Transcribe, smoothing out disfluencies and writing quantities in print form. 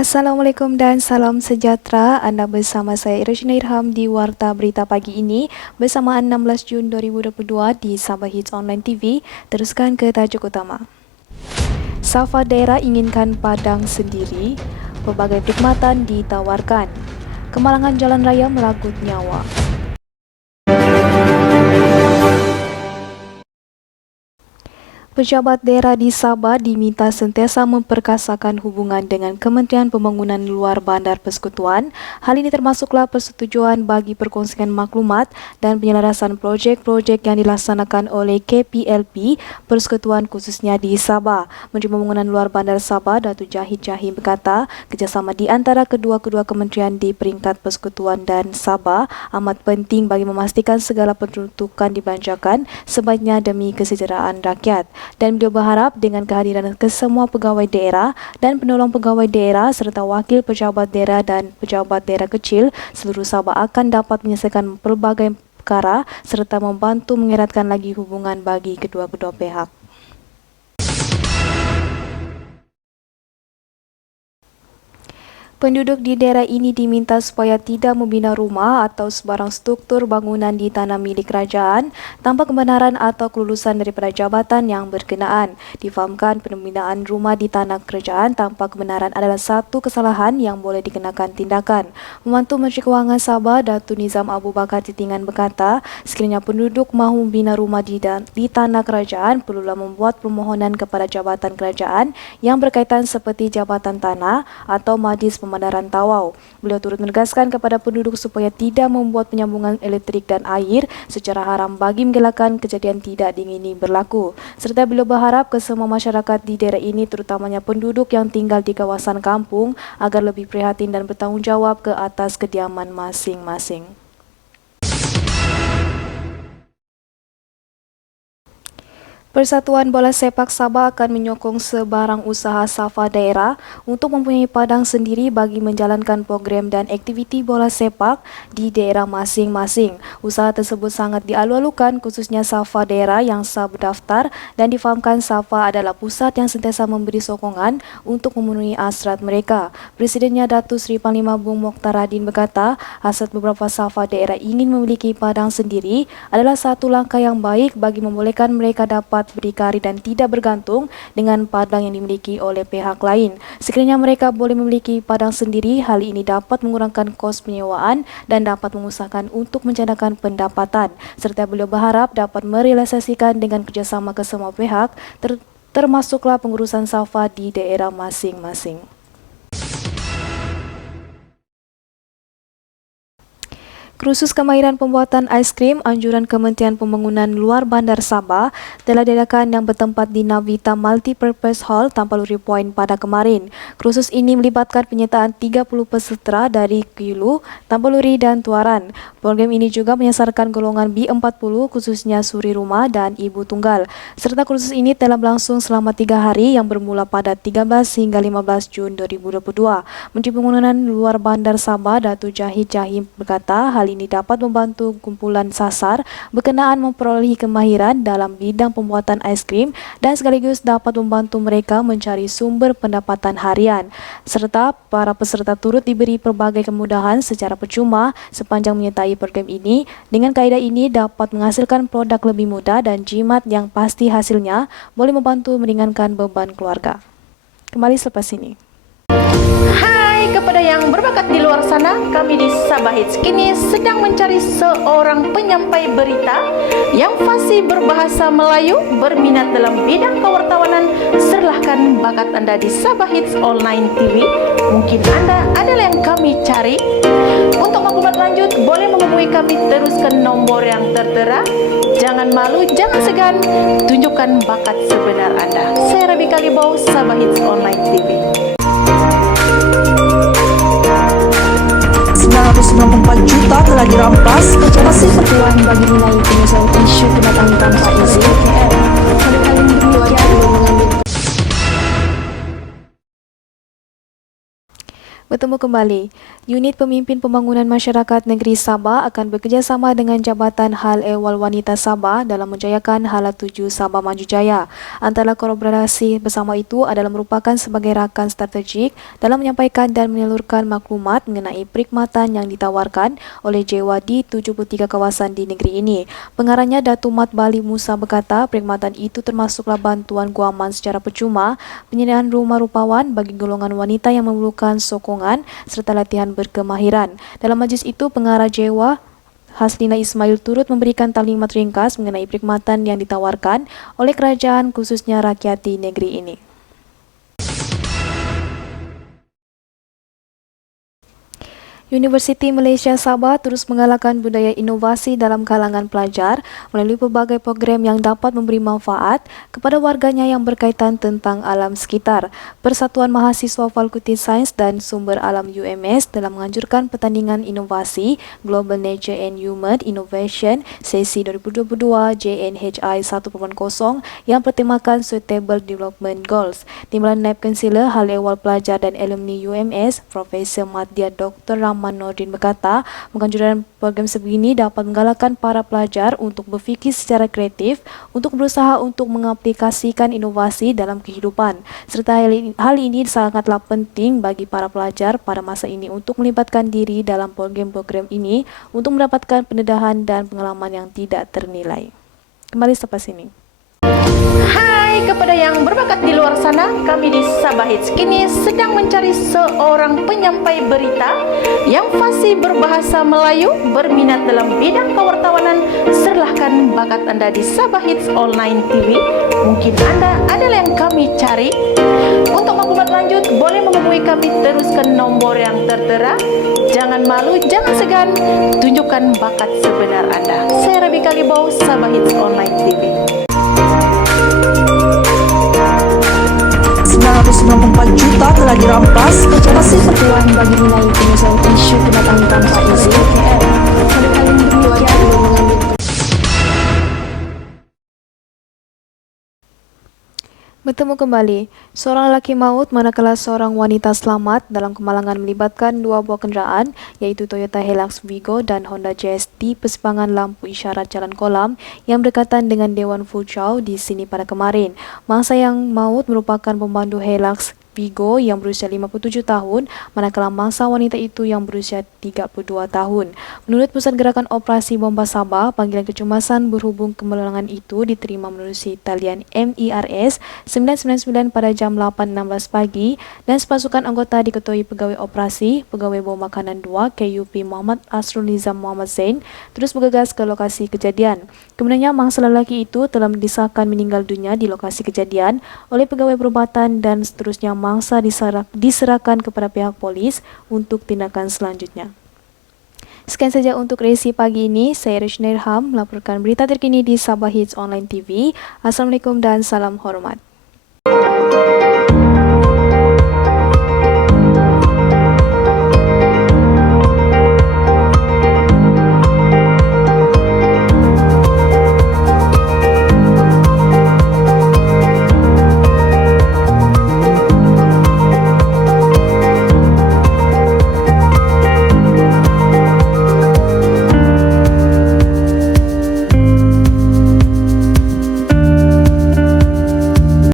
Assalamualaikum dan salam sejahtera. Anda bersama saya Irshina Irham di Warta Berita Pagi ini bersama 16 Jun 2022 di Sabah Hits Online TV. Teruskan ke tajuk utama. Safa daerah inginkan padang sendiri, pelbagai perkhidmatan ditawarkan. Kemalangan jalan raya merenggut nyawa. Pejabat daerah di Sabah diminta sentiasa memperkasakan hubungan dengan Kementerian Pembangunan Luar Bandar Persekutuan. Hal ini termasuklah persetujuan bagi perkongsian maklumat dan penyelarasan projek-projek yang dilaksanakan oleh KPLP Persekutuan khususnya di Sabah. Menteri Pembangunan Luar Bandar Sabah, Datuk Jahid Jahim berkata, kerjasama di antara kedua-kedua kementerian di peringkat Persekutuan dan Sabah amat penting bagi memastikan segala peruntukan dibelanjakan sebaiknya demi kesejahteraan rakyat. Dan beliau berharap dengan kehadiran kesemua pegawai daerah dan penolong pegawai daerah serta wakil pejabat daerah dan pejabat daerah kecil, seluruh Sabah akan dapat menyelesaikan pelbagai perkara serta membantu mengeratkan lagi hubungan bagi kedua-kedua pihak. Penduduk di daerah ini diminta supaya tidak membina rumah atau sebarang struktur bangunan di tanah milik kerajaan tanpa kebenaran atau kelulusan daripada jabatan yang berkenaan. Difahamkan pembinaan rumah di tanah kerajaan tanpa kebenaran adalah satu kesalahan yang boleh dikenakan tindakan. Membantu Menteri Kewangan Sabah, Datuk Nizam Abu Bakar Titingan berkata, sekiranya penduduk mahu membina rumah di tanah kerajaan, perlulah membuat permohonan kepada jabatan kerajaan yang berkaitan seperti Jabatan Tanah atau Majlis Pemandaran Tawau. Beliau turut menegaskan kepada penduduk supaya tidak membuat penyambungan elektrik dan air secara haram bagi mengelakkan kejadian tidak diingini berlaku. Serta beliau berharap kesemua masyarakat di daerah ini, terutamanya penduduk yang tinggal di kawasan kampung, agar lebih prihatin dan bertanggungjawab ke atas kediaman masing-masing. Persatuan Bola Sepak Sabah akan menyokong sebarang usaha Safa daerah untuk mempunyai padang sendiri bagi menjalankan program dan aktiviti bola sepak di daerah masing-masing. Usaha tersebut sangat dialu-alukan khususnya Safa daerah yang sah berdaftar, dan difahamkan Safa adalah pusat yang sentiasa memberi sokongan untuk memenuhi hasrat mereka. Presidennya Datuk Seri Panglima Bung Mokhtar Radin berkata, hasrat beberapa Safa daerah ingin memiliki padang sendiri adalah satu langkah yang baik bagi membolehkan mereka dapat berdikari dan tidak bergantung dengan padang yang dimiliki oleh pihak lain. Sekiranya mereka boleh memiliki padang sendiri, hal ini dapat mengurangkan kos penyewaan dan dapat mengusahakan untuk mencandakan pendapatan. Serta beliau berharap dapat merealisasikan dengan kerjasama kesemua pihak, termasuklah pengurusan Safa di daerah masing-masing. Kursus kemahiran pembuatan aiskrim anjuran Kementerian Pembangunan Luar Bandar Sabah telah diadakan yang bertempat di Navita Multipurpose Hall, Tampaluri Point pada kemarin. Kursus ini melibatkan penyertaan 30 peserta dari Kulu, Tampaluri dan Tuaran. Program ini juga menyasarkan golongan B40 khususnya suri rumah dan ibu tunggal. Serta kursus ini telah berlangsung selama 3 hari yang bermula pada 13 hingga 15 Jun 2022. Menteri Pembangunan Luar Bandar Sabah, Datuk Jahid Jahim berkata, hal ini dapat membantu kumpulan sasar berkenaan memperolehi kemahiran dalam bidang pembuatan aiskrim dan sekaligus dapat membantu mereka mencari sumber pendapatan harian. Serta para peserta turut diberi pelbagai kemudahan secara percuma sepanjang menyertai program ini. Dengan kaedah ini dapat menghasilkan produk lebih mudah dan jimat yang pasti hasilnya boleh membantu meringankan beban keluarga. Kembali selepas ini. Kepada yang berbakat di luar sana, kami di Sabah Hits kini sedang mencari seorang penyampai berita yang fasih berbahasa Melayu, berminat dalam bidang kewartawanan. Serahkan bakat Anda di Sabah Hits Online TV. Mungkin Anda adalah yang kami cari. Untuk maklumat lanjut, boleh menghubungi kami terus ke nombor yang tertera. Jangan malu, jangan segan, tunjukkan bakat sebenar Anda. Saya Rabi Kalibau, Sabah Hits Online TV. 994 juta telah dirampas hasil perjuangan bagi nilai penyelesaian isu kedatangan tanpa izin KL. Kali-kali demikian mengambil. Bertemu kembali. Unit Pemimpin Pembangunan Masyarakat Negeri Sabah akan bekerjasama dengan Jabatan Hal Ehwal Wanita Sabah dalam menjayakan Hala 7 Sabah Maju Jaya. Antara kolaborasi bersama itu adalah merupakan sebagai rakan strategik dalam menyampaikan dan menyalurkan maklumat mengenai perkhidmatan yang ditawarkan oleh JEWA di 73 kawasan di negeri ini. Pengarahnya Datuk Mat Bali Musa berkata perkhidmatan itu termasuklah bantuan guaman secara percuma, penyediaan rumah rupawan bagi golongan wanita yang memerlukan sokongan serta latihan berkemahiran. Dalam majlis itu, pengarah JEWA Haslina Ismail turut memberikan taklimat ringkas mengenai perkhidmatan yang ditawarkan oleh kerajaan khususnya rakyat di negeri ini. Universiti Malaysia Sabah terus menggalakkan budaya inovasi dalam kalangan pelajar melalui pelbagai program yang dapat memberi manfaat kepada warganya yang berkaitan tentang alam sekitar. Persatuan Mahasiswa Fakulti Sains dan Sumber Alam UMS telah menganjurkan pertandingan inovasi Global Nature and Human Innovation sesi 2022 JNHI 1.0 yang bertemakan Sustainable Development Goals. Timbalan Naib Kansela Hal Ehwal Pelajar dan Alumni UMS, Profesor Madya Dr. Rahman Nordin berkata, penganjuran program sebegini dapat menggalakkan para pelajar untuk berfikir secara kreatif untuk berusaha untuk mengaplikasikan inovasi dalam kehidupan. Serta hal ini sangatlah penting bagi para pelajar pada masa ini untuk melibatkan diri dalam program-program ini untuk mendapatkan pendedahan dan pengalaman yang tidak ternilai. Kembali selepas ini. Hai kepada yang berbakat di luar sana, kami di Sabah Hits kini sedang mencari seorang penyampai berita yang fasih berbahasa Melayu, berminat dalam bidang kewartawanan. Serahkan bakat Anda di Sabah Hits Online TV. Mungkin Anda adalah yang kami cari. Untuk maklumat lanjut, boleh menghubungi kami terus ke nombor yang tertera. Jangan malu, jangan segan, tunjukkan bakat sebenar Anda. Saya Rabi Kalibau, Sabah Hits Online TV. 994 juta telah dirampas atas ketentuan bagi nilai penyelesaian isu kedatangan tanpa izin KL. Kali-kali demikian belum mengambil. Bertemu kembali, seorang lelaki maut manakala seorang wanita selamat dalam kemalangan melibatkan dua buah kenderaan iaitu Toyota Hilux Vigo dan Honda Jazz di persimpangan lampu isyarat Jalan Kolam yang berdekatan dengan Dewan Fuchau di sini pada kemarin. Mangsa yang maut merupakan pemandu Hilux Vigo yang berusia 57 tahun, manakala mangsa wanita itu yang berusia 32 tahun. Menurut Pusat Gerakan Operasi Bomba Sabah, panggilan kecemasan berhubung kemalangan itu diterima menerusi talian MIRS 999 pada jam 8.16 pagi dan sepasukan anggota diketuai Pegawai Operasi, Pegawai Bom Makanan 2 KUP Muhammad Asrul Nizam Muhammad Zain terus bergegas ke lokasi kejadian. Kemudiannya mangsa lelaki itu telah disahkan meninggal dunia di lokasi kejadian oleh pegawai perubatan dan seterusnya mangsa diserahkan kepada pihak polis untuk tindakan selanjutnya. Sekian saja untuk edisi pagi ini. Saya Rishna Irham melaporkan berita terkini di Sabah Hits Online TV. Assalamualaikum dan salam hormat.